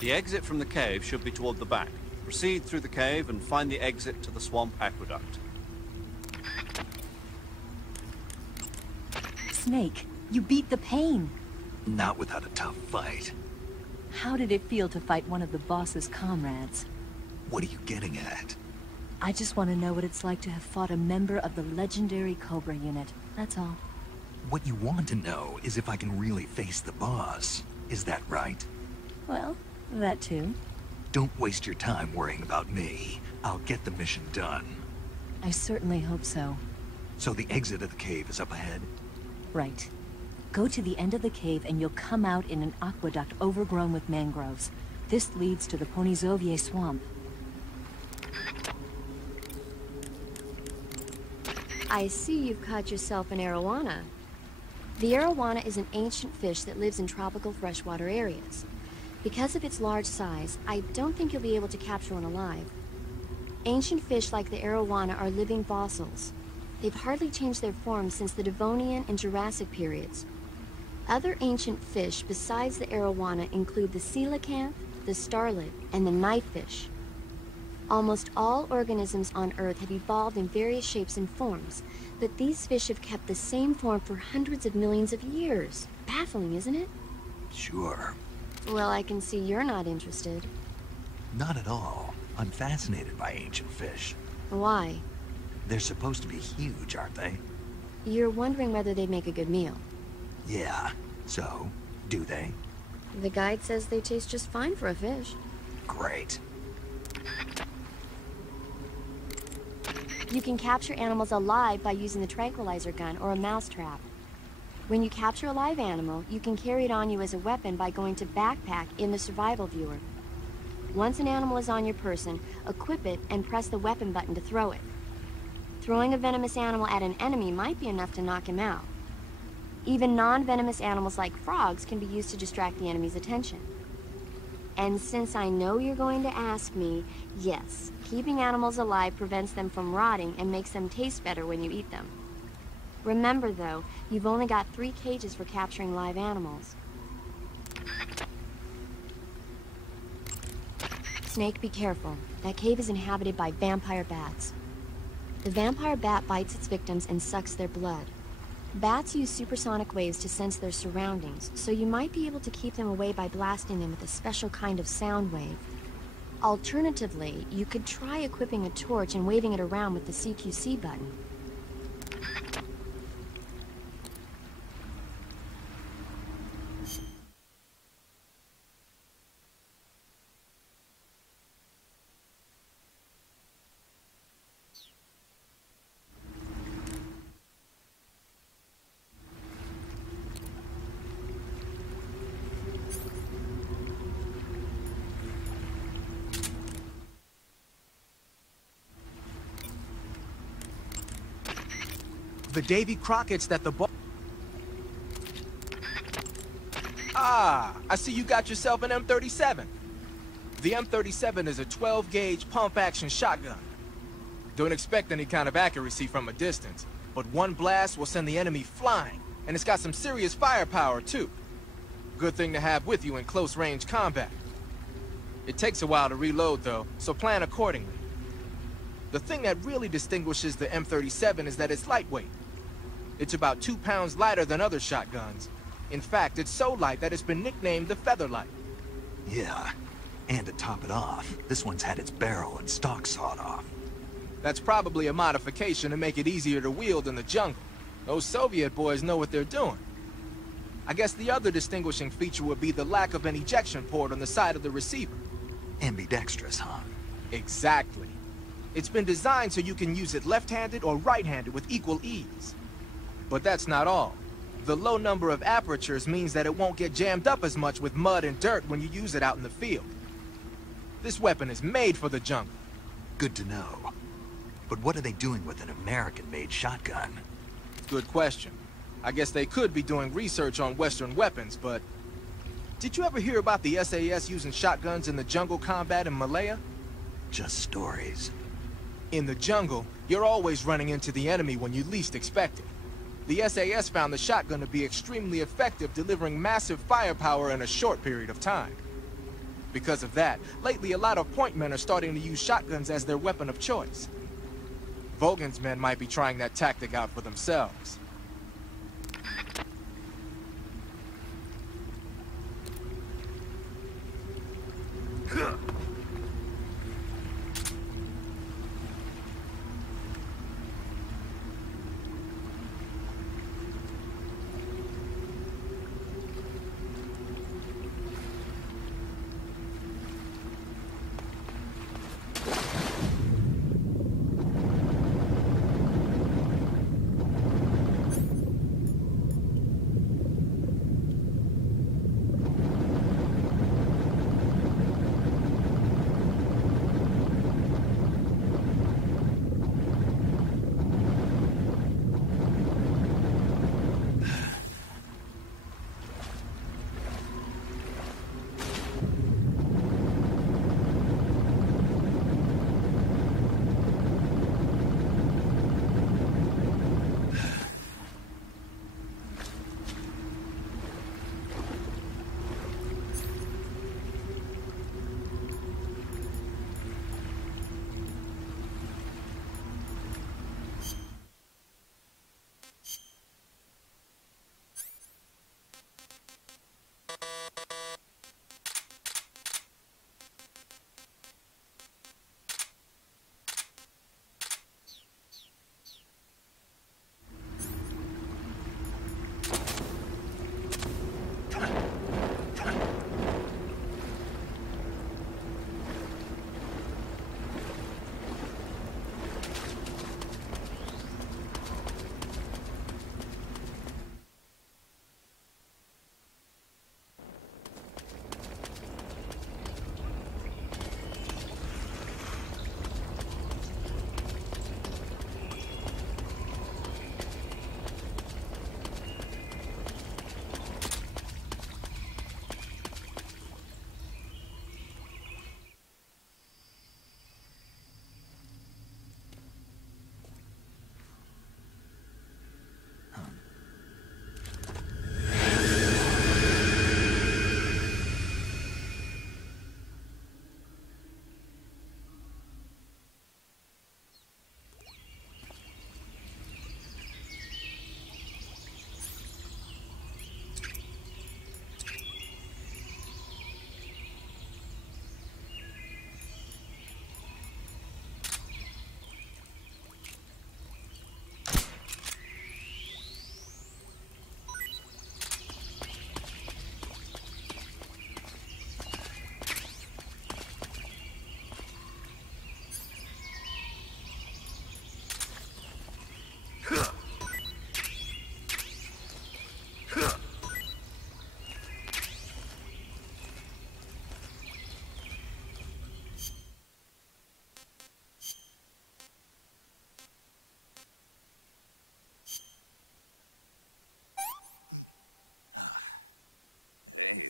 The exit from the cave should be toward the back. Proceed through the cave and find the exit to the swamp aqueduct. Snake, you beat the pain. Not without a tough fight. How did it feel to fight one of the boss's comrades? What are you getting at? I just want to know what it's like to have fought a member of the legendary Cobra unit. That's all. What you want to know is if I can really face the boss. Is that right? Well, that too. Don't waste your time worrying about me. I'll get the mission done. I certainly hope so. So the exit of the cave is up ahead? Right. Go to the end of the cave and you'll come out in an aqueduct overgrown with mangroves. This leads to the Ponizovye swamp. I see you've caught yourself an arowana. The arowana is an ancient fish that lives in tropical freshwater areas. Because of its large size, I don't think you'll be able to capture one alive. Ancient fish like the arowana are living fossils. They've hardly changed their form since the Devonian and Jurassic periods. Other ancient fish besides the arowana include the coelacanth, the starlet, and the knifefish. Almost all organisms on Earth have evolved in various shapes and forms, but these fish have kept the same form for hundreds of millions of years. Baffling, isn't it? Sure. Well, I can see you're not interested. Not at all. I'm fascinated by ancient fish. Why? They're supposed to be huge, aren't they? You're wondering whether they make a good meal. Yeah. So, do they? The guide says they taste just fine for a fish. Great. You can capture animals alive by using the tranquilizer gun or a mousetrap. When you capture a live animal, you can carry it on you as a weapon by going to Backpack in the survival viewer. Once an animal is on your person, equip it and press the weapon button to throw it. Throwing a venomous animal at an enemy might be enough to knock him out. Even non-venomous animals like frogs can be used to distract the enemy's attention. And since I know you're going to ask me, yes, keeping animals alive prevents them from rotting and makes them taste better when you eat them. Remember, though, you've only got 3 cages for capturing live animals. Snake, be careful. That cave is inhabited by vampire bats. The vampire bat bites its victims and sucks their blood. Bats use supersonic waves to sense their surroundings, so you might be able to keep them away by blasting them with a special kind of sound wave. Alternatively, you could try equipping a torch and waving it around with the CQC button. The Davy Crockett's that the Ah, I see you got yourself an M37. The M37 is a 12-gauge pump-action shotgun. Don't expect any kind of accuracy from a distance, but one blast will send the enemy flying, and it's got some serious firepower, too. Good thing to have with you in close-range combat. It takes a while to reload, though, so plan accordingly. The thing that really distinguishes the M37 is that it's lightweight. It's about 2 pounds lighter than other shotguns. In fact, it's so light that it's been nicknamed the Featherlight. Yeah, and to top it off, this one's had its barrel and stock sawed off. That's probably a modification to make it easier to wield in the jungle. Those Soviet boys know what they're doing. I guess the other distinguishing feature would be the lack of an ejection port on the side of the receiver. Ambidextrous, huh? Exactly. It's been designed so you can use it left-handed or right-handed with equal ease. But that's not all. The low number of apertures means that it won't get jammed up as much with mud and dirt when you use it out in the field. This weapon is made for the jungle. Good to know. But what are they doing with an American-made shotgun? Good question. I guess they could be doing research on Western weapons, but... Did you ever hear about the SAS using shotguns in the jungle combat in Malaya? Just stories. In the jungle, you're always running into the enemy when you least expect it. The SAS found the shotgun to be extremely effective, delivering massive firepower in a short period of time. Because of that, lately a lot of point men are starting to use shotguns as their weapon of choice. Vogan's men might be trying that tactic out for themselves.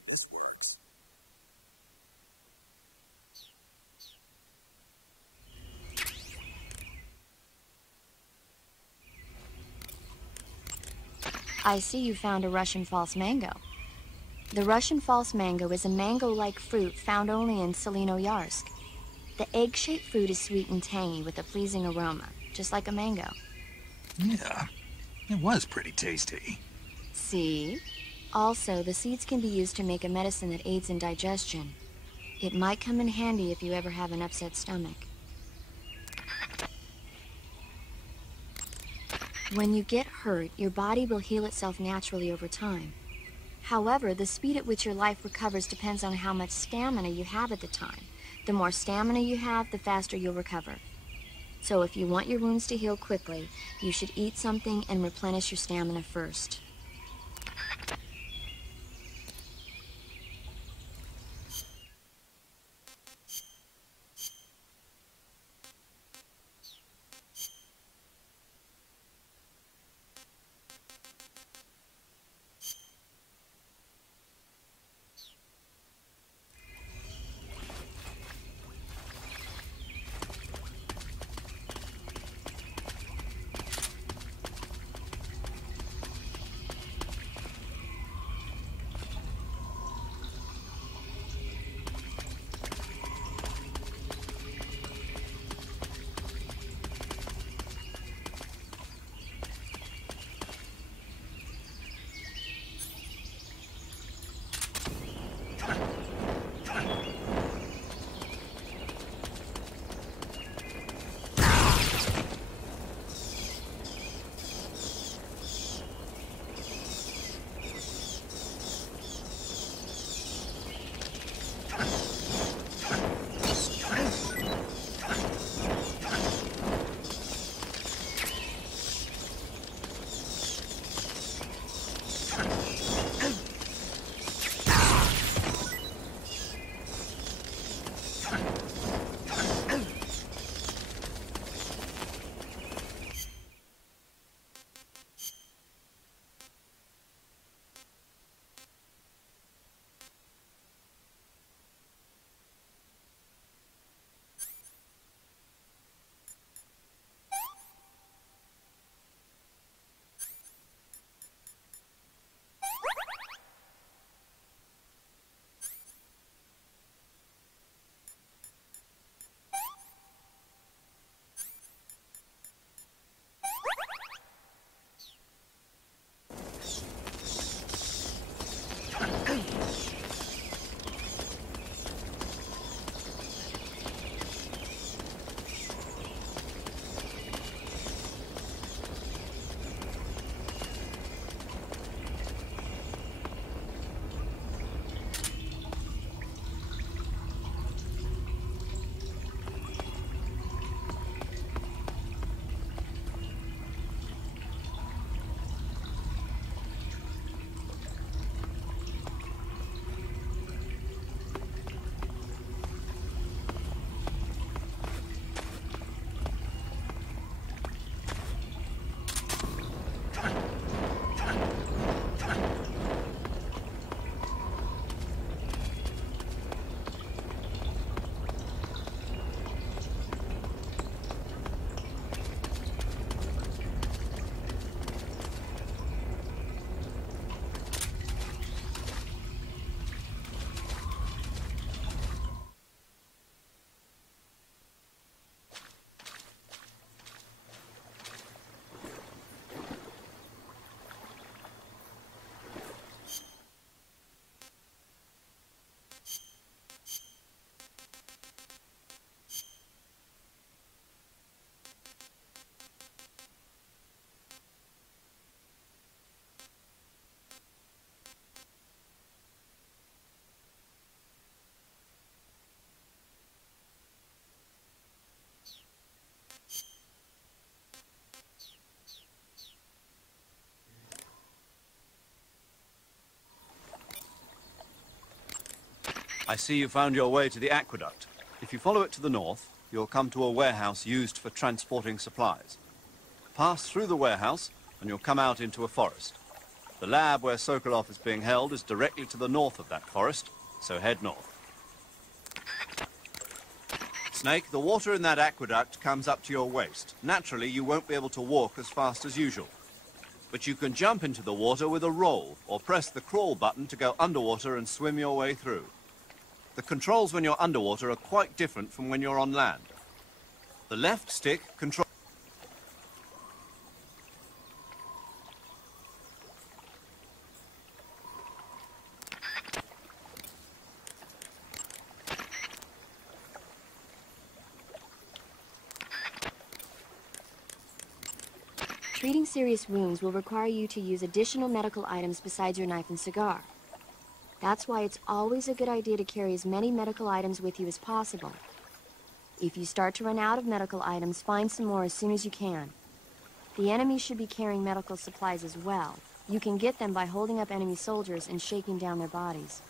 This works. I see you found a Russian false mango. The Russian false mango is a mango-like fruit found only in Selino-Yarsk. The egg-shaped fruit is sweet and tangy with a pleasing aroma, just like a mango. Yeah. It was pretty tasty. See? Also, the seeds can be used to make a medicine that aids in digestion. It might come in handy if you ever have an upset stomach. When you get hurt, your body will heal itself naturally over time. However, the speed at which your life recovers depends on how much stamina you have at the time. The more stamina you have, the faster you'll recover. So if you want your wounds to heal quickly, you should eat something and replenish your stamina first. I see you found your way to the aqueduct. If you follow it to the north, you'll come to a warehouse used for transporting supplies. Pass through the warehouse, and you'll come out into a forest. The lab where Sokolov is being held is directly to the north of that forest, so head north. Snake, the water in that aqueduct comes up to your waist. Naturally, you won't be able to walk as fast as usual. But you can jump into the water with a roll, or press the crawl button to go underwater and swim your way through. The controls when you're underwater are quite different from when you're on land. The left stick controls... treating serious wounds will require you to use additional medical items besides your knife and cigar. That's why it's always a good idea to carry as many medical items with you as possible. If you start to run out of medical items, find some more as soon as you can. The enemy should be carrying medical supplies as well. You can get them by holding up enemy soldiers and shaking down their bodies.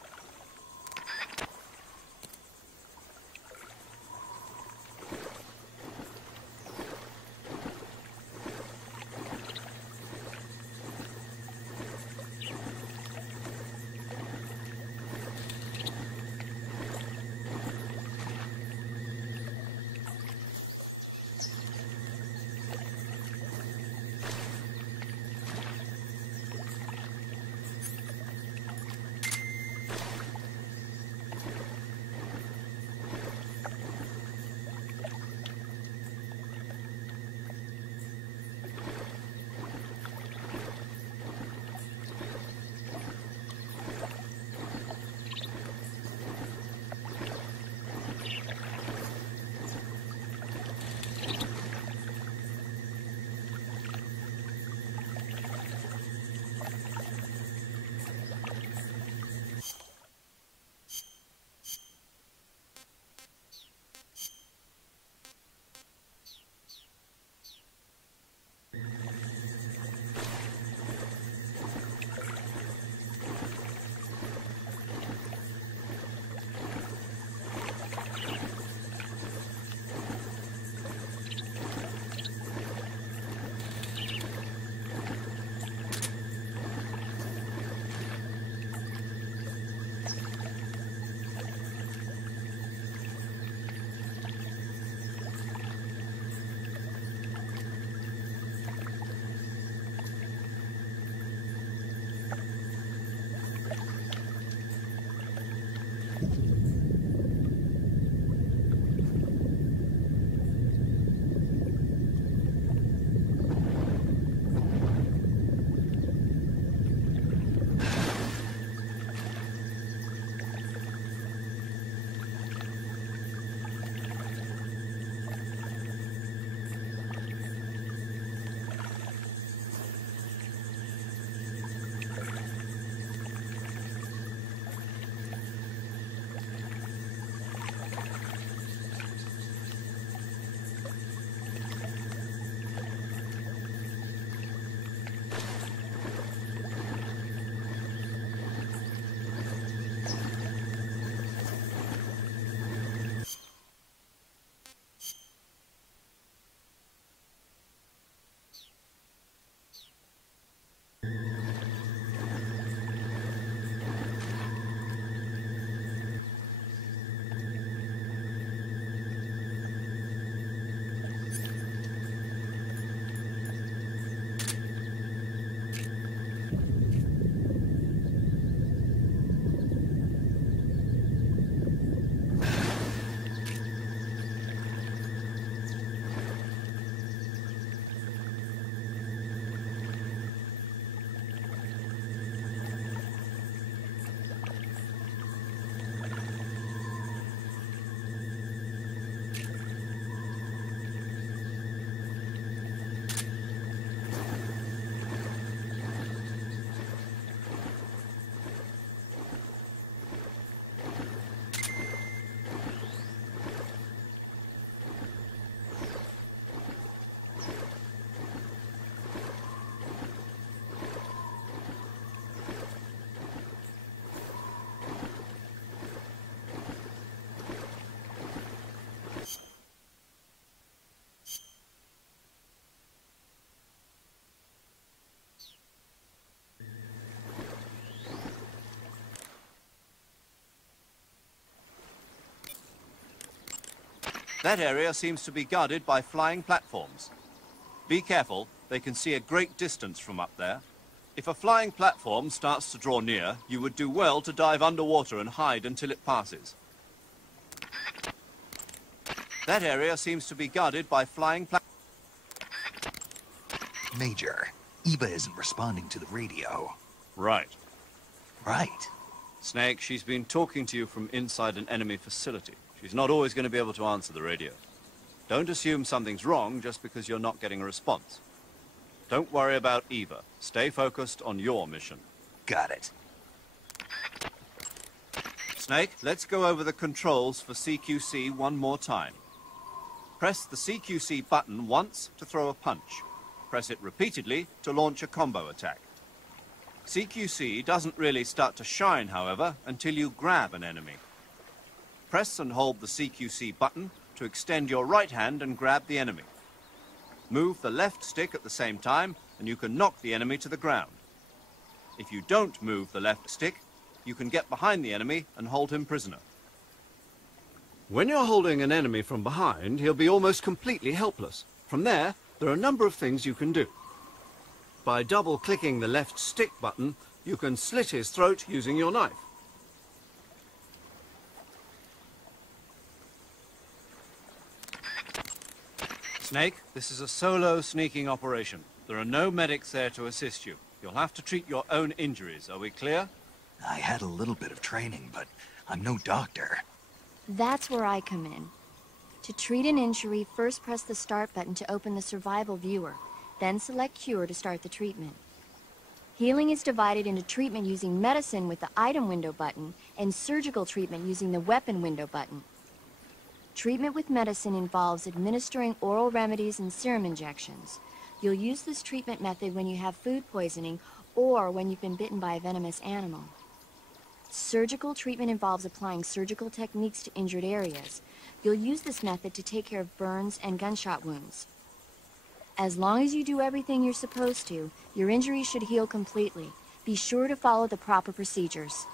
That area seems to be guarded by flying platforms. Be careful, they can see a great distance from up there. If a flying platform starts to draw near, you would do well to dive underwater and hide until it passes. That area seems to be guarded by flying platforms. Major, Eva isn't responding to the radio. Right. Right. Snake, she's been talking to you from inside an enemy facility. She's not always going to be able to answer the radio. Don't assume something's wrong just because you're not getting a response. Don't worry about Eva. Stay focused on your mission. Got it. Snake, let's go over the controls for CQC one more time. Press the CQC button once to throw a punch. Press it repeatedly to launch a combo attack. CQC doesn't really start to shine, however, until you grab an enemy. Press and hold the CQC button to extend your right hand and grab the enemy. Move the left stick at the same time, and you can knock the enemy to the ground. If you don't move the left stick, you can get behind the enemy and hold him prisoner. When you're holding an enemy from behind, he'll be almost completely helpless. From there are a number of things you can do. By double-clicking the left stick button, you can slit his throat using your knife. Snake, this is a solo sneaking operation. There are no medics there to assist you. You'll have to treat your own injuries. Are we clear? I had a little bit of training, but I'm no doctor. That's where I come in. To treat an injury, first press the start button to open the survival viewer, then select cure to start the treatment. Healing is divided into treatment using medicine with the item window button and surgical treatment using the weapon window button. Treatment with medicine involves administering oral remedies and serum injections. You'll use this treatment method when you have food poisoning or when you've been bitten by a venomous animal. Surgical treatment involves applying surgical techniques to injured areas. You'll use this method to take care of burns and gunshot wounds. As long as you do everything you're supposed to, your injury should heal completely. Be sure to follow the proper procedures.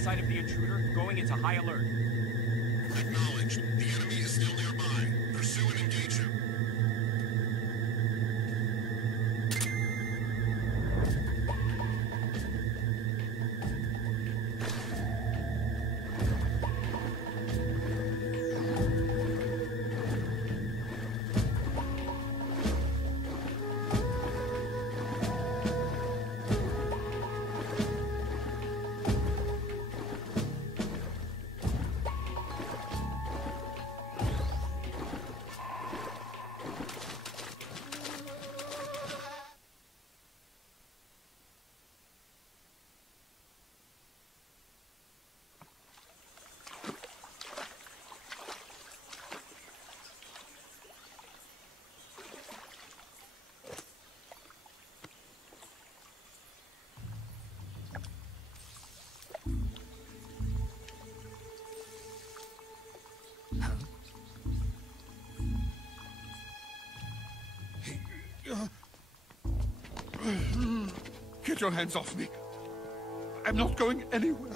sight of the intruder, going into high alert. Acknowledged. The enemy is still nearby. Pursue and engage him. Get your hands off me. I'm not going anywhere.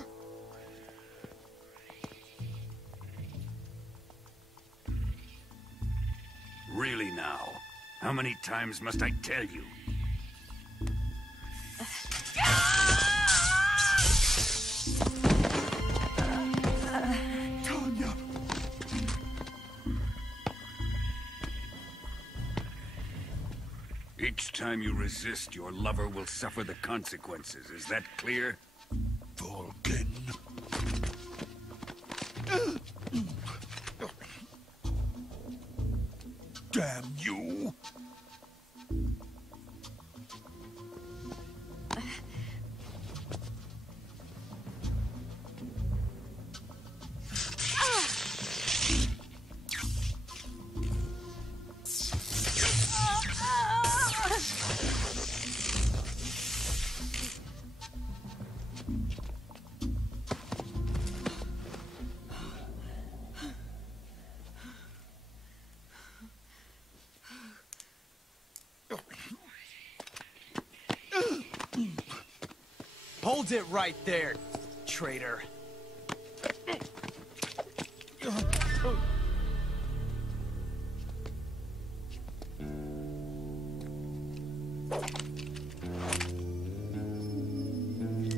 Really now? How many times must I tell you? Tanya! Each time you resist, your lover will suffer the consequences. Is that clear? Vulcan. Damn you! Hold it right there, traitor.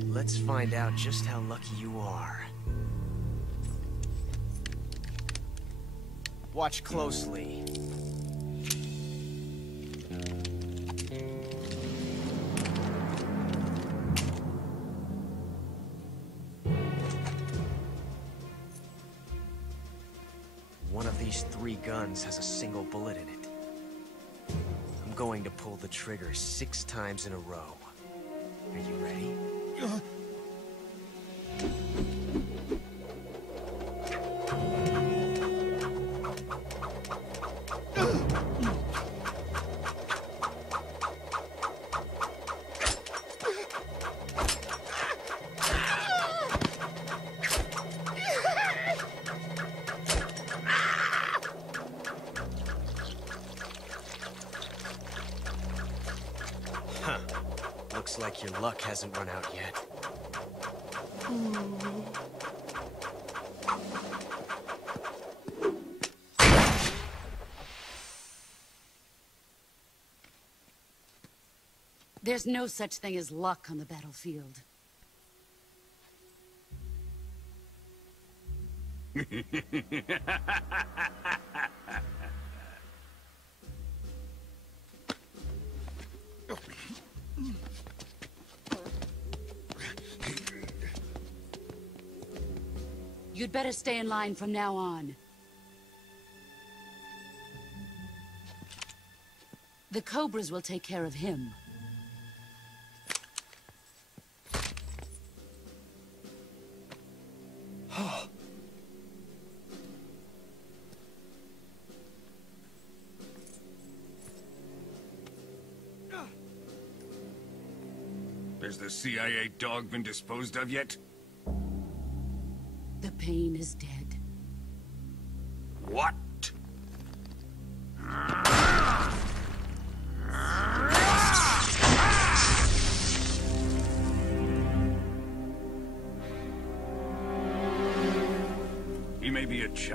Let's find out just how lucky you are. Watch closely. One of these 3 guns has a single bullet in it. I'm going to pull the trigger 6 times in a row. Are you ready? Huh. Looks like your luck hasn't run out yet. There's no such thing as luck on the battlefield. You'd better stay in line from now on. The Cobras will take care of him. Has the CIA dog been disposed of yet? The pain is dead. What?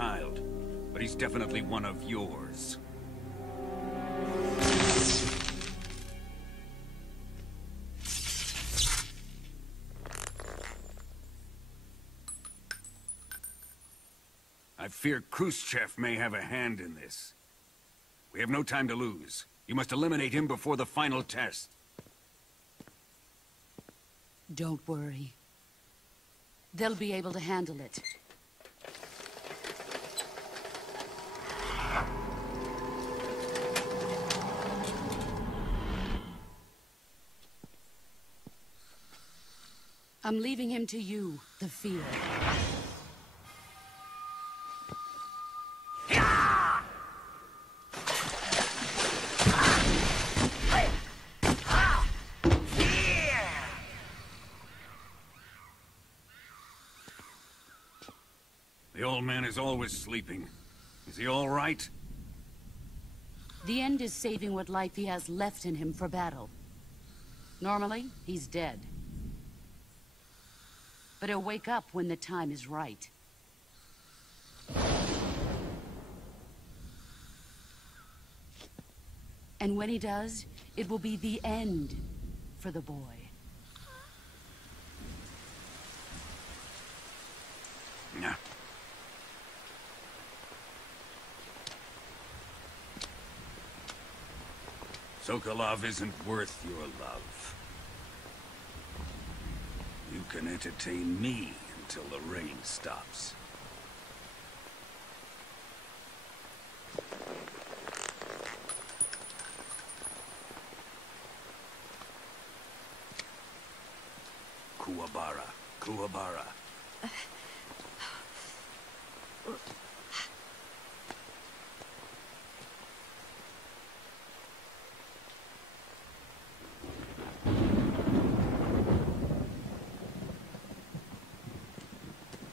child, but he's definitely one of yours. I fear Khrushchev may have a hand in this. We have no time to lose. You must eliminate him before the final test. Don't worry. They'll be able to handle it. I'm leaving him to you, the field. The old man is always sleeping. Is he all right? The end is saving what life he has left in him for battle. Normally, he's dead. But he'll wake up when the time is right. And when he does, it will be the end for the boy. Yeah. Sokolov isn't worth your love. You can entertain me until the rain stops. Kuwabara, Kuwabara.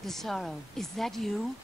The sorrow, is that you?